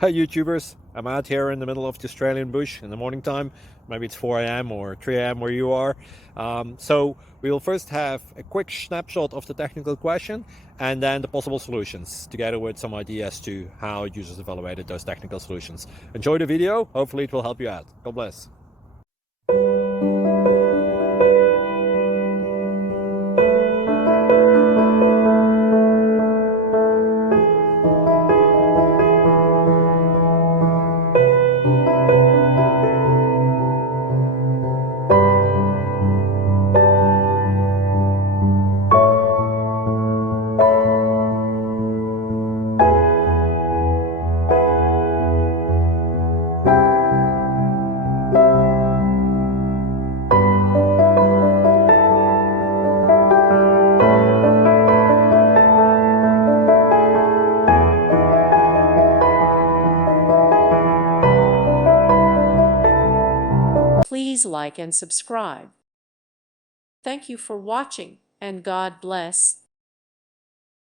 Hi YouTubers, I'm out here in the middle of the Australian bush in the morning time. Maybe it's 4 a.m. or 3 a.m. where you are. So we'll first have a quick snapshot of the technical question and then the possible solutions, together with some ideas to how users evaluated those technical solutions. Enjoy the video, hopefully it will help you out. God bless. Please like and subscribe. Thank you for watching, and God bless.